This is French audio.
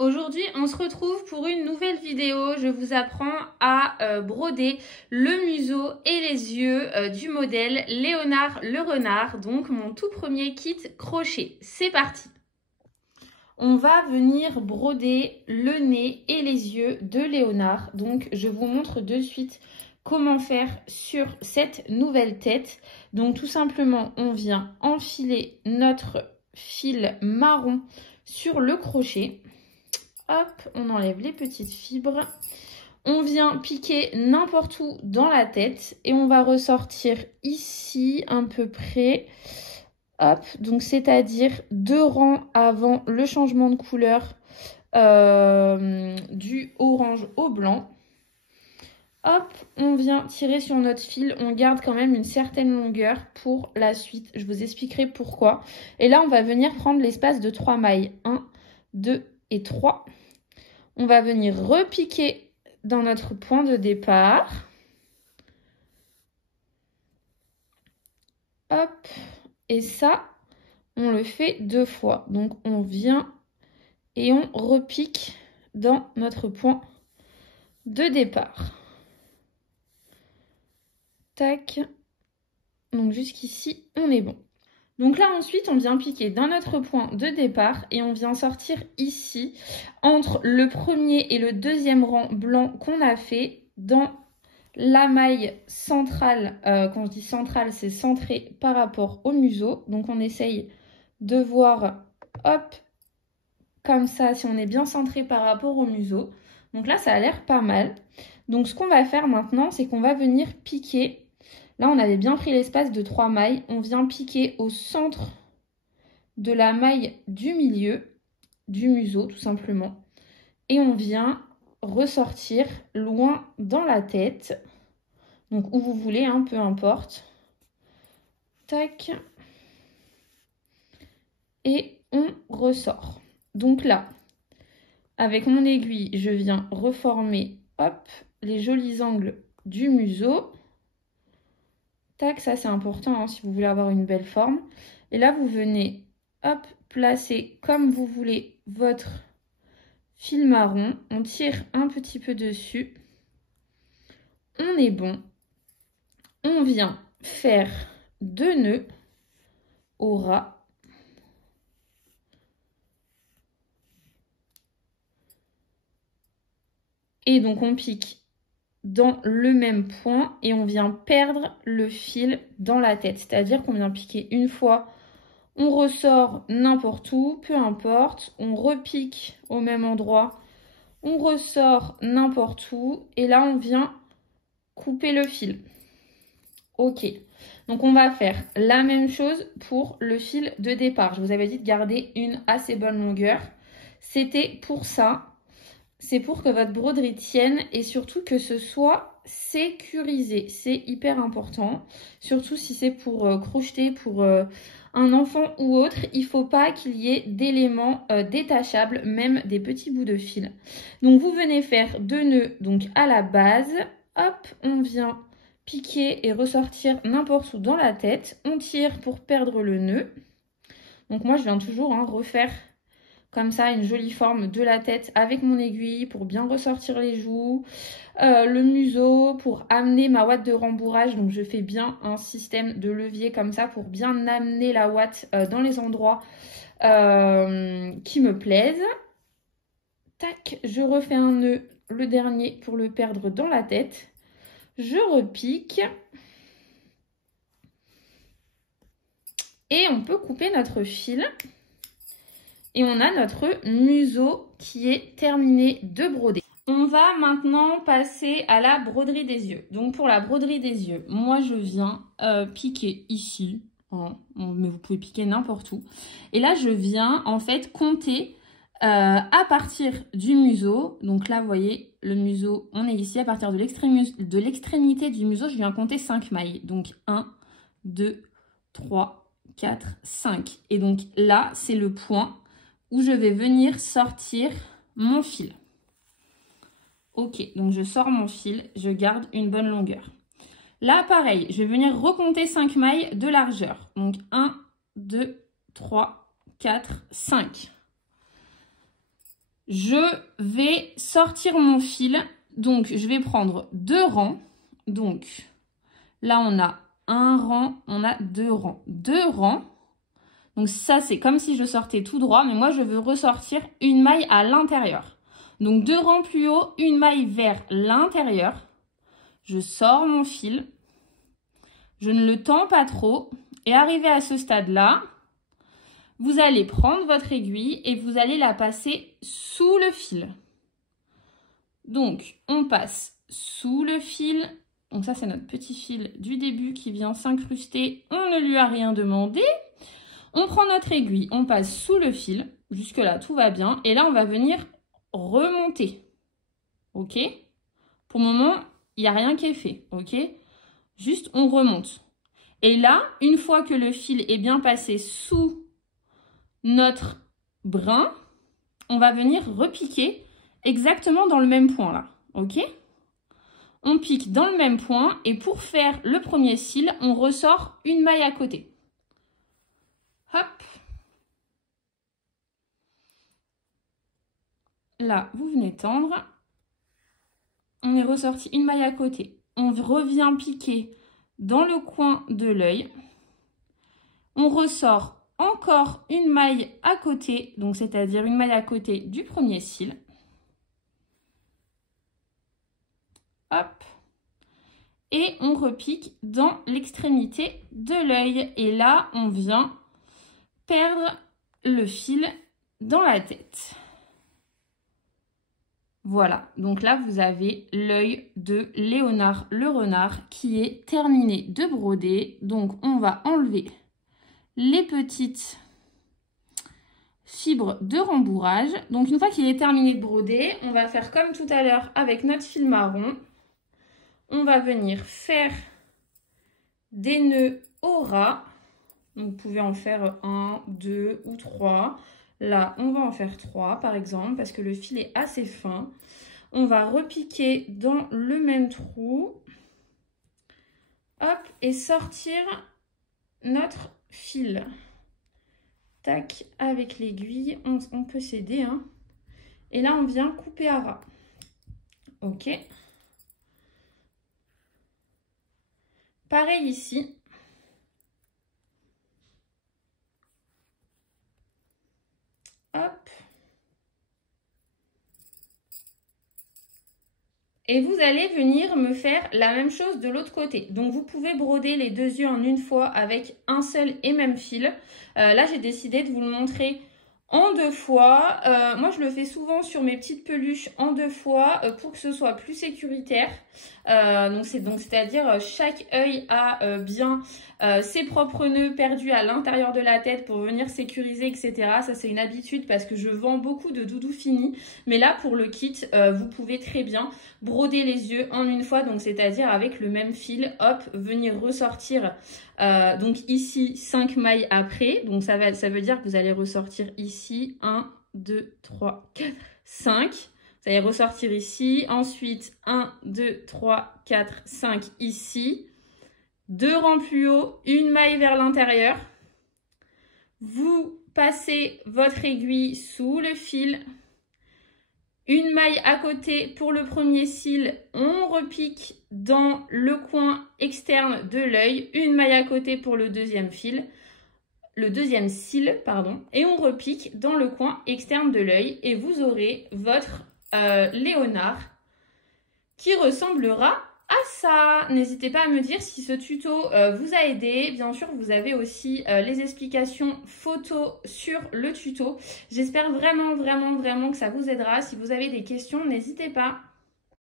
Aujourd'hui, on se retrouve pour une nouvelle vidéo. Je vous apprends à broder le museau et les yeux du modèle Léonard le Renard, donc mon tout premier kit crochet. C'est parti! On va venir broder le nez et les yeux de Léonard. Donc, je vous montre de suite comment faire sur cette nouvelle tête. Donc, tout simplement, on vient enfiler notre fil marron sur le crochet. Hop, on enlève les petites fibres. On vient piquer n'importe où dans la tête et on va ressortir ici à peu près. Hop, donc c'est-à-dire 2 rangs avant le changement de couleur du orange au blanc. Hop, on vient tirer sur notre fil. On garde quand même une certaine longueur pour la suite. Je vous expliquerai pourquoi. Et là, on va venir prendre l'espace de 3 mailles. 1, 2 et 3. On va venir repiquer dans notre point de départ. Hop. Et ça, on le fait 2 fois. Donc, on vient et on repique dans notre point de départ. Tac. Donc, jusqu'ici, on est bon. Donc là, ensuite, on vient piquer dans notre point de départ et on vient sortir ici, entre le premier et le deuxième rang blanc qu'on a fait, dans la maille centrale. Quand je dis centrale, c'est centré par rapport au museau. Donc on essaye de voir, hop, comme ça, si on est bien centré par rapport au museau. Donc là, ça a l'air pas mal. Donc ce qu'on va faire maintenant, c'est qu'on va venir piquer. Là, on avait bien pris l'espace de 3 mailles. On vient piquer au centre de la maille du milieu, du museau, tout simplement. Et on vient ressortir loin dans la tête. Donc, où vous voulez, hein, peu importe. Tac. Et on ressort. Donc là, avec mon aiguille, je viens reformer, hop, les jolis angles du museau. Tac, ça c'est important hein, si vous voulez avoir une belle forme. Et là, vous venez, hop, placer comme vous voulez votre fil marron. On tire un petit peu dessus. On est bon. On vient faire 2 nœuds au ras. Et donc, on pique dans le même point et on vient perdre le fil dans la tête. C'est-à-dire qu'on vient piquer une fois, on ressort n'importe où, peu importe. On repique au même endroit, on ressort n'importe où. Et là, on vient couper le fil. Ok, donc on va faire la même chose pour le fil de départ. Je vous avais dit de garder une assez bonne longueur. C'était pour ça. C'est pour que votre broderie tienne et surtout que ce soit sécurisé. C'est hyper important. Surtout si c'est pour crocheter pour un enfant ou autre. Il ne faut pas qu'il y ait d'éléments détachables, même des petits bouts de fil. Donc vous venez faire 2 nœuds donc à la base. Hop, on vient piquer et ressortir n'importe où dans la tête. On tire pour perdre le nœud. Donc moi je viens toujours refaire comme ça, une jolie forme de la tête avec mon aiguille pour bien ressortir les joues. Le museau pour amener ma ouate de rembourrage. Donc, je fais bien un système de levier comme ça pour bien amener la ouate dans les endroits qui me plaisent. Tac, je refais un nœud, le dernier, pour le perdre dans la tête. Je repique. Et on peut couper notre fil. Et on a notre museau qui est terminé de broder. On va maintenant passer à la broderie des yeux. Donc pour la broderie des yeux, moi je viens piquer ici. Hein, mais vous pouvez piquer n'importe où. Et là je viens en fait compter à partir du museau. Donc là vous voyez le museau, on est ici. À partir de l'extrémité du museau, je viens compter 5 mailles. Donc 1, 2, 3, 4, 5. Et donc là c'est le point où je vais venir sortir mon fil. Ok, donc je sors mon fil, je garde une bonne longueur. Là, pareil, je vais venir recompter 5 mailles de largeur. Donc 1, 2, 3, 4, 5. je vais sortir mon fil. Donc, je vais prendre 2 rangs. Donc, là, on a un rang, on a 2 rangs. 2 rangs. Donc, ça, c'est comme si je sortais tout droit, mais moi, je veux ressortir une maille à l'intérieur. Donc, 2 rangs plus haut, une maille vers l'intérieur. Je sors mon fil. Je ne le tends pas trop. Et arrivé à ce stade-là, vous allez prendre votre aiguille et vous allez la passer sous le fil. Donc, on passe sous le fil. Donc ça, c'est notre petit fil du début qui vient s'incruster. On ne lui a rien demandé. On prend notre aiguille, on passe sous le fil. Jusque-là, tout va bien. Et là, on va venir remonter. OK? Pour le moment, il n'y a rien qui est fait. OK? Juste, on remonte. Et là, une fois que le fil est bien passé sous notre brin, on va venir repiquer exactement dans le même point là. OK? On pique dans le même point et pour faire le premier cil, on ressort une maille à côté. Hop. Là, vous venez tendre. On est ressorti une maille à côté. On revient piquer dans le coin de l'œil. On ressort encore une maille à côté, donc c'est-à-dire une maille à côté du premier cil. Hop. Et on repique dans l'extrémité de l'œil. Et là, on vient perdre le fil dans la tête. Voilà, donc là, vous avez l'œil de Léonard le renard qui est terminé de broder. Donc, on va enlever les petites fibres de rembourrage. Donc, une fois qu'il est terminé de broder, on va faire comme tout à l'heure avec notre fil marron. On va venir faire des nœuds au ras. Donc, vous pouvez en faire 1, 2 ou 3. Là, on va en faire 3 par exemple parce que le fil est assez fin. On va repiquer dans le même trou. Hop, et sortir notre fil. Tac, avec l'aiguille, on peut s'aider. Hein. Et là, on vient couper à ras. OK. Pareil ici. Hop. Et vous allez venir me faire la même chose de l'autre côté. Donc, vous pouvez broder les 2 yeux en une fois avec un seul et même fil. Là, j'ai décidé de vous le montrer en 2 fois. Moi, je le fais souvent sur mes petites peluches en 2 fois pour que ce soit plus sécuritaire. C'est-à-dire chaque œil a bien ses propres nœuds perdus à l'intérieur de la tête pour venir sécuriser, etc. Ça, c'est une habitude parce que je vends beaucoup de doudous finis. Mais là, pour le kit, vous pouvez très bien broder les yeux en une fois. Donc, c'est-à-dire avec le même fil, hop, venir ressortir. Donc ici, 5 mailles après. Donc, ça veut dire que vous allez ressortir ici 1, 2, 3, 4, 5. Vous allez ressortir ici. Ensuite, 1, 2, 3, 4, 5 ici. 2 rangs plus haut, une maille vers l'intérieur. Vous passez votre aiguille sous le fil. Une maille à côté pour le premier cil. On repique dans le coin externe de l'œil. Une maille à côté pour le deuxième fil. Le deuxième cil, pardon. Et on repique dans le coin externe de l'œil. Et vous aurez votre Léonard qui ressemblera à ça. N'hésitez pas à me dire si ce tuto vous a aidé. Bien sûr, vous avez aussi les explications photos sur le tuto. J'espère vraiment que ça vous aidera. Si vous avez des questions, n'hésitez pas.